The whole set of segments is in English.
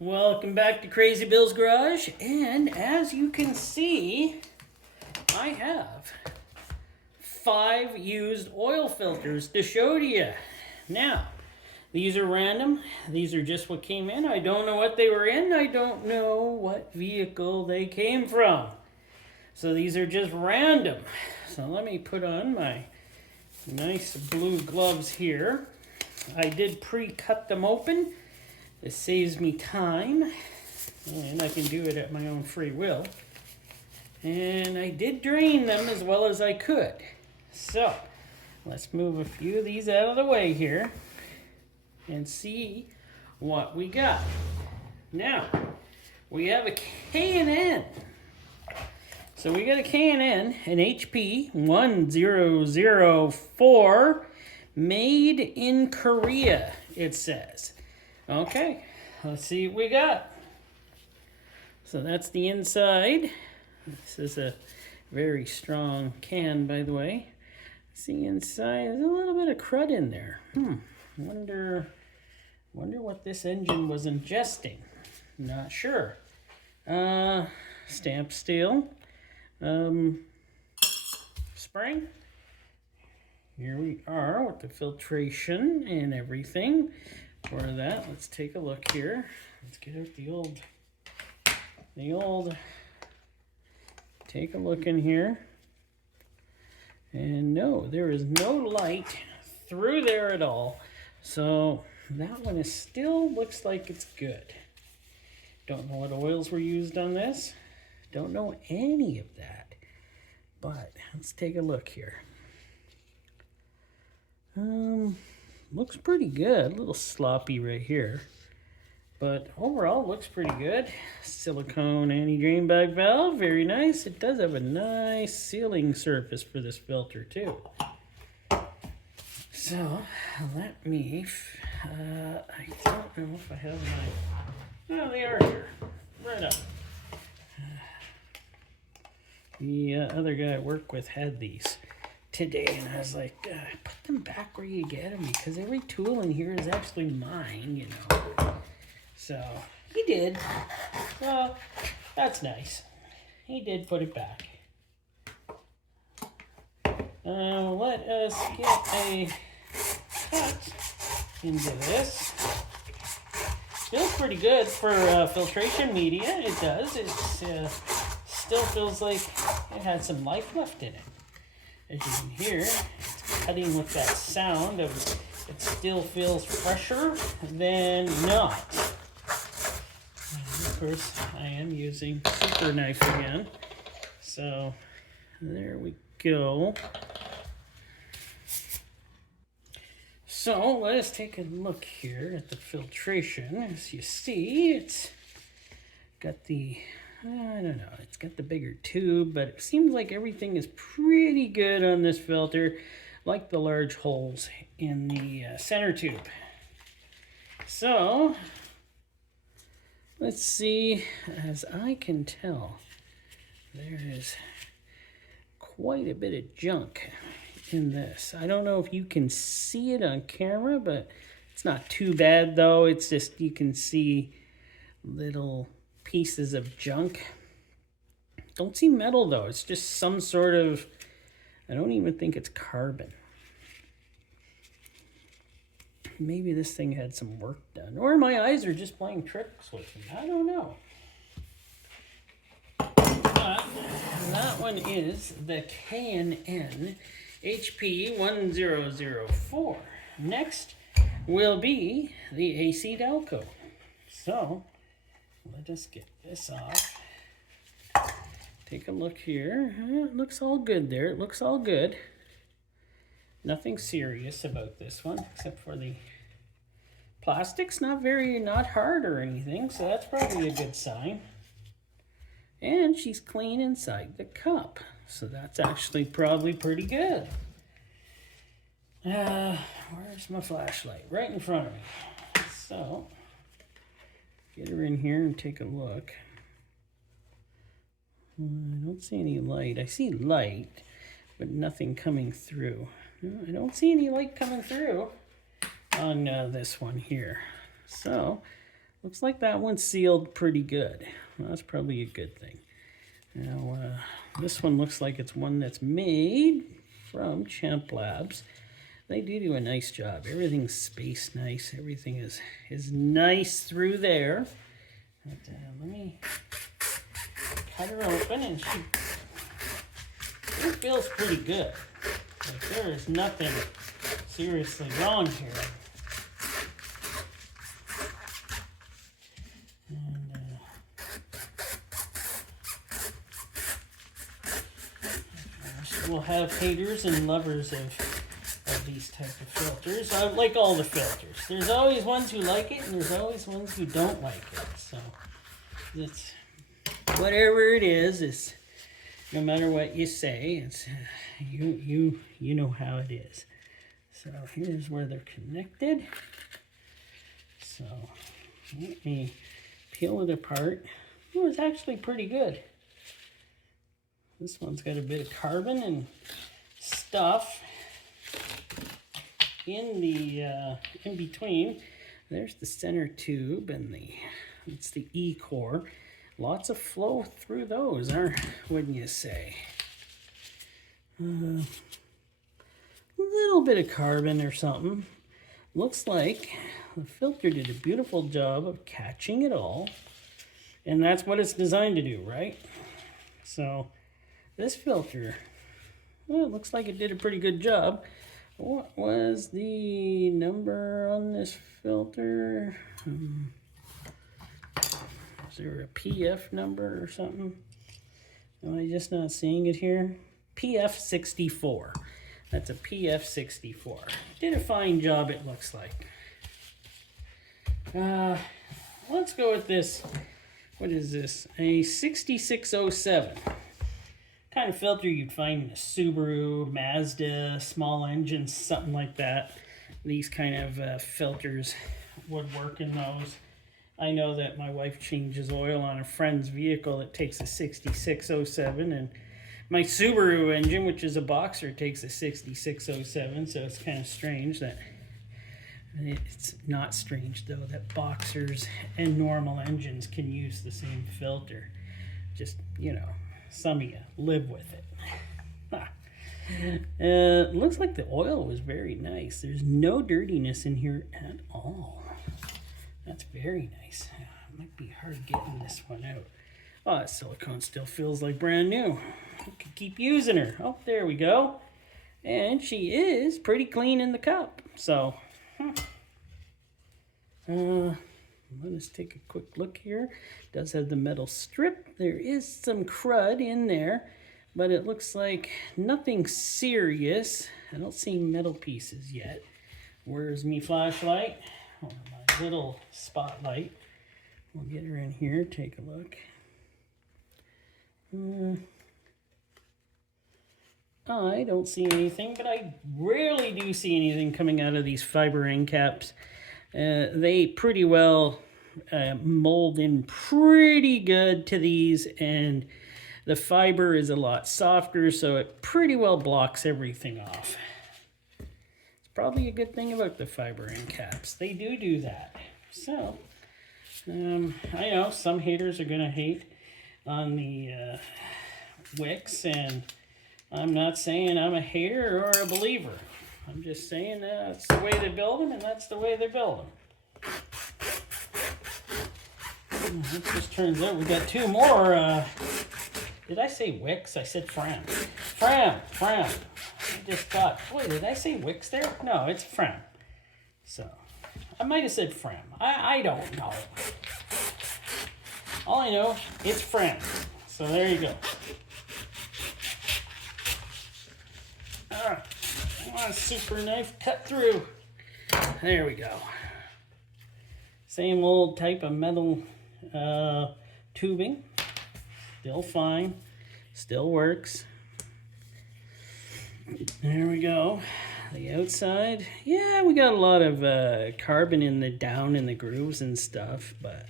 Welcome back to Crazy Bill's Garage, and as you can see, I have 5 used oil filters to show to you. Now, these are random. These are just what came in. I don't know what they were in. I don't know what vehicle they came from. So these are just random. So let me put on my nice blue gloves here. I did pre-cut them open. This saves me time, and I can do it at my own free will. And I did drain them as well as I could. So, let's move a few of these out of the way here and see what we got. Now, we have a K&N. So we got a K&N, an HP 1004, made in Korea, it says. Okay, let's see what we got. So that's the inside. This is a very strong can, by the way. See inside, there's a little bit of crud in there. Wonder what this engine was ingesting. Not sure. Stamp steel. Spring. Here we are with the filtration and everything. For that, let's take a look here. Let's get out the old, take a look in here. And no, there is no light through there at all. So that one is still looks like it's good. Don't know what oils were used on this. Don't know any of that. But let's take a look here. Looks pretty good. A little sloppy right here. But overall, looks pretty good. Silicone anti-drain bag valve. Very nice. It does have a nice sealing surface for this filter, too. So, let me... I don't know if I have my... Oh, they are here. Right up. The other guy I work with had these today, and I was like, put them back where you get them, because every tool in here is actually mine, you know. So he did. Well, that's nice. He did put it back. Let us get a cut into this. Feels pretty good for filtration media. It does. It still feels like it had some life left in it. As you can hear, it's cutting with that sound of it still feels fresher than not. And of course, I am using super knife again. So there we go. So let us take a look here at the filtration. As you see, it's got the I don't know, it's got the bigger tube, but it seems like everything is pretty good on this filter, like the large holes in the center tube. So, let's see, as I can tell, there is quite a bit of junk in this. I don't know if you can see it on camera, but it's not too bad though. It's just, you can see little pieces of junk. Don't see metal though. It's just some sort of, I don't even think it's carbon. Maybe this thing had some work done, or my eyes are just playing tricks with me. I don't know. But that one is the K&N HP 1004. Next will be the AC Delco. So let us get this off. Take a look here. It looks all good there. It looks all good. Nothing serious about this one, except for the plastic's not hard or anything, so that's probably a good sign. And she's clean inside the cup, so that's actually probably pretty good. Where's my flashlight? Right in front of me. So get her in here and take a look. I don't see any light. I see light, but nothing coming through. No, I don't see any light coming through on this one here. So Looks like that one's sealed pretty good. Well, that's probably a good thing. Now, this one looks like it's one that's made from Champ Labs. They do a nice job. Everything's spaced nice. Everything is nice through there. But, let me cut her open, and it feels pretty good. Like, there is nothing seriously wrong here. We'll have haters and lovers of these type of filters. I like all the filters. There's always ones who like it, and there's always ones who don't like it. So it's whatever it is no matter what you say, it's you know how it is. So here's where they're connected. So let me peel it apart. Oh, it's actually pretty good. This one's got a bit of carbon and stuff in the in between. There's the center tube, and it's the E core. Lots of flow through those, wouldn't you say? A little bit of carbon or something. Looks like the filter did a beautiful job of catching it all, and that's what it's designed to do, right? So this filter, well, it looks like it did a pretty good job. What was the number on this filter? Is there a PF number or something? Am I just not seeing it here? PF 64. That's a PF 64. Did a fine job, it looks like. Let's go with this. What is this? A 6607. Kind of filter you'd find in a Subaru, Mazda, small engines, something like that. These kind of filters would work in those. I know that my wife changes oil on a friend's vehicle that takes a 6607, and my Subaru engine, which is a Boxer, takes a 6607, so it's kind of strange that it's not strange though that Boxers and normal engines can use the same filter. Just, some of you live with it. Looks like the oil was very nice. There's no dirtiness in here at all. That's very nice. It might be hard getting this one out. Oh, that silicone still feels like brand new. I could keep using her. Oh, there we go. And she is pretty clean in the cup. So, let us take a quick look here. It does have the metal strip. There is some crud in there, but it looks like nothing serious. I don't see metal pieces yet. Where's me flashlight? Or my little spotlight. We'll get her in here, take a look. I don't see anything, but I rarely do see anything coming out of these fiber end caps. They pretty well mold in pretty good to these, and the fiber is a lot softer, so it pretty well blocks everything off. It's probably a good thing about the fiber end caps. They do that. So, I know some haters are going to hate on the wicks, and I'm not saying I'm a hater or a believer. I'm just saying that's the way they build them, and that's the way they build them. It just turns out we got two more. Did I say wicks? I said fram. Fram. I just thought, boy, did I say wicks there? No, it's fram. So, I might have said fram. I don't know. All I know, it's fram. So there you go. Come on, super knife, cut through. There we go. Same old type of metal tubing. Still fine. Still works. There we go. The outside. Yeah, we got a lot of carbon in the down in the grooves and stuff, but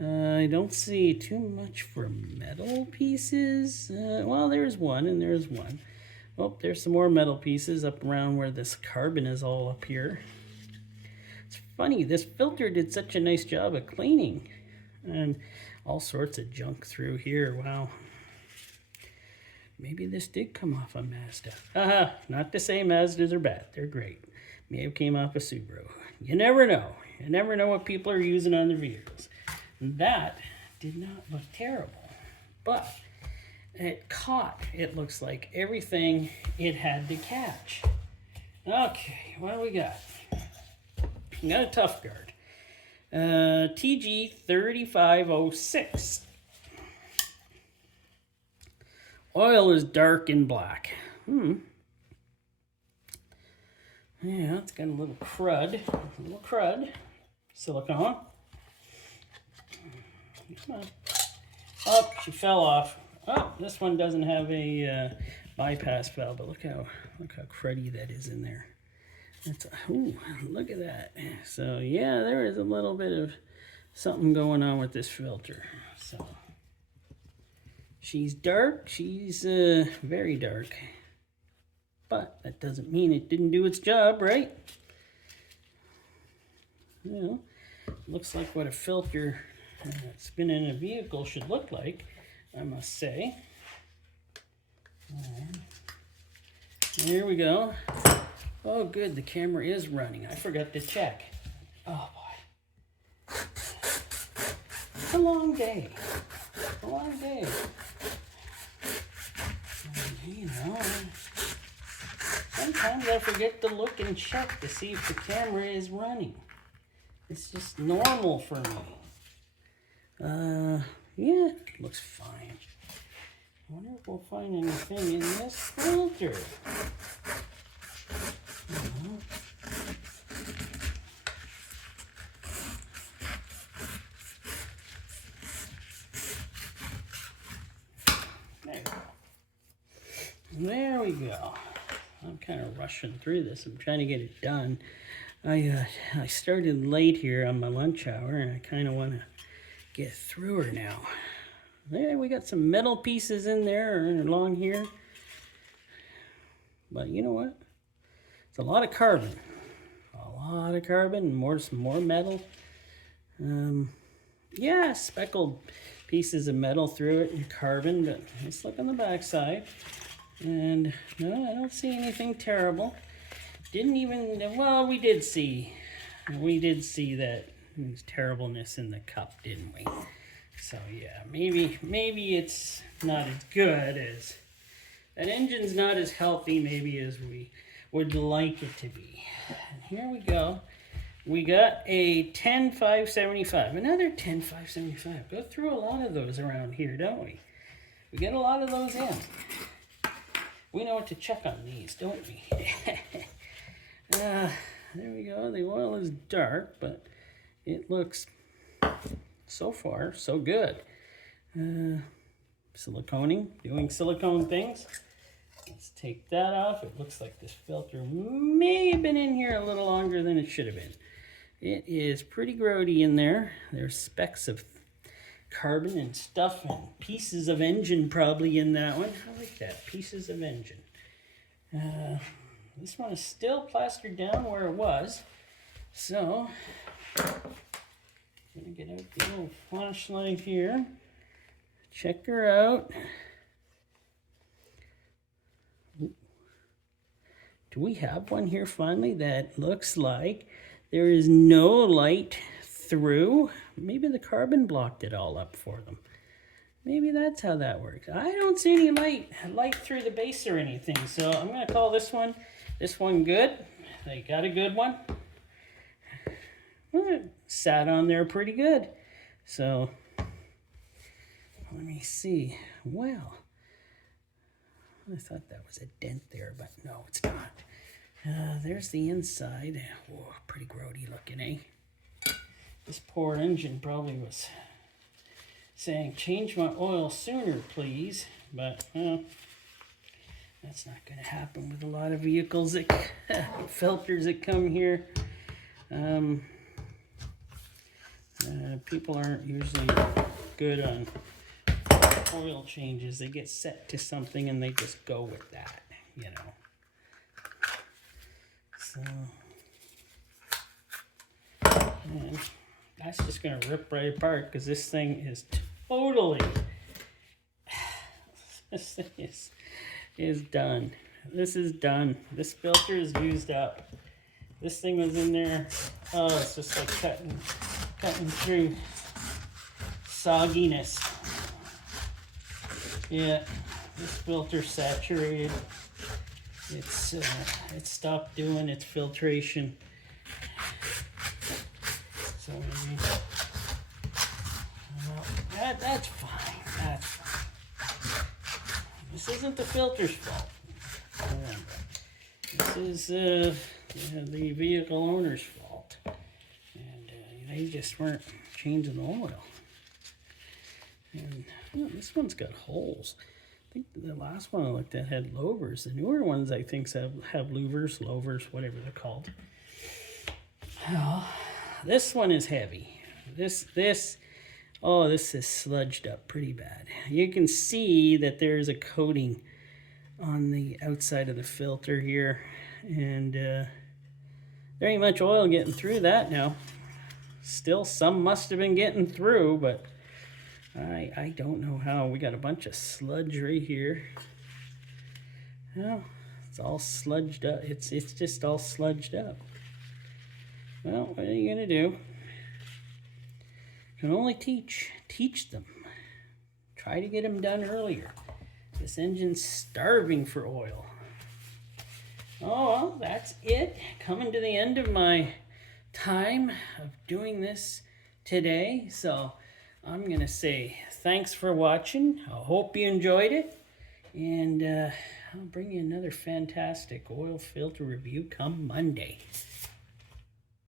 I don't see too much for metal pieces. Well, there's one and there's one. Oh, there's some more metal pieces up around where this carbon is all up here. As funny. This filter did such a nice job of cleaning. And all sorts of junk through here. Wow. Maybe this did come off a Mazda. Not to say Mazdas are bad. They're great. May have came off a Subaru. You never know. You never know what people are using on their vehicles. That did not look terrible. But it caught, it looks like, everything it had to catch. Okay, what do we got? We got a Tough Guard. TG 3506. Oil is dark and black. Yeah, it's got a little crud. Silicone. Come on. Oh, she fell off. Oh, this one doesn't have a bypass valve, but look how cruddy that is in there. Ooh, look at that. So yeah, there is a little bit of something going on with this filter. So she's dark. She's very dark. But that doesn't mean it didn't do its job, right? You know, looks like what a filter spinning in a vehicle should look like, I must say. There we go. Oh, good, the camera is running. I forgot to check. Oh, boy. It's a long day. A long day. You know, sometimes I forget to look and check to see if the camera is running. It's just normal for me. Yeah, it looks fine. I wonder if we'll find anything in this filter. There we go. I'm kind of rushing through this. I'm trying to get it done. I started late here on my lunch hour, and I kind of want to get through her now. There, we got some metal pieces in there along here. But you know what? It's a lot of carbon. A lot of carbon and some more metal. Yeah, speckled pieces of metal through it and carbon, but let's look on the back side. And no, I don't see anything terrible. Didn't even, well, we did see that terribleness in the cup, didn't we? So yeah, maybe it's not as good as, that engine's not as healthy maybe as we would like it to be. And here we go. We got a 10-575, another 10-575. Go through a lot of those around here, don't we? We get a lot of those in. We know what to check on these, don't we? There we go. The oil is dark, but it looks, so far, so good. Siliconing, doing silicone things. Let's take that off. It looks like this filter may have been in here a little longer than it should have been. It is pretty grody in there. There's specks of carbon and stuff and pieces of engine probably in that one. I like that, pieces of engine. This one is still plastered down where it was. So, I'm gonna get out the little flashlight here. Check her out. Do we have one here finally that looks like there is no light through? Maybe the carbon blocked it all up for them. Maybe that's how that works. I don't see any light through the base or anything. So I'm gonna call this one good. They got a good one. Well, it sat on there pretty good. So let me see. Well, I thought that was a dent there, but no, it's not. There's the inside. Whoa, pretty grody looking, eh? This poor engine probably was saying, change my oil sooner, please. But, that's not going to happen with a lot of vehicles, filters that come here. People aren't usually good on oil changes. They get set to something and they just go with that, you know. So, And that's just gonna rip right apart because this thing is totally, this thing is done. This is done. This filter is used up. This thing was in there. Oh, it's just like cutting through sogginess. Yeah, this filter saturated. It stopped doing its filtration. So that's fine. That's fine. This isn't the filter's fault. This is the vehicle owner's fault, and they just weren't changing the oil. And this one's got holes. I think the last one I looked at had louvers. The newer ones, I think, have louvers, whatever they're called. Oh, this one is heavy. This is sludged up pretty bad. You can see that there's a coating on the outside of the filter here, and there ain't much oil getting through that now. Still, some must have been getting through, but I don't know how. We got a bunch of sludge right here. Well, it's all sludged up. It's just all sludged up. Well, what are you gonna do? Can only teach them. Try to get them done earlier. This engine's starving for oil. Oh, well, that's it. Coming to the end of my time of doing this today. So I'm going to say thanks for watching. I hope you enjoyed it. And I'll bring you another fantastic oil filter review come Monday.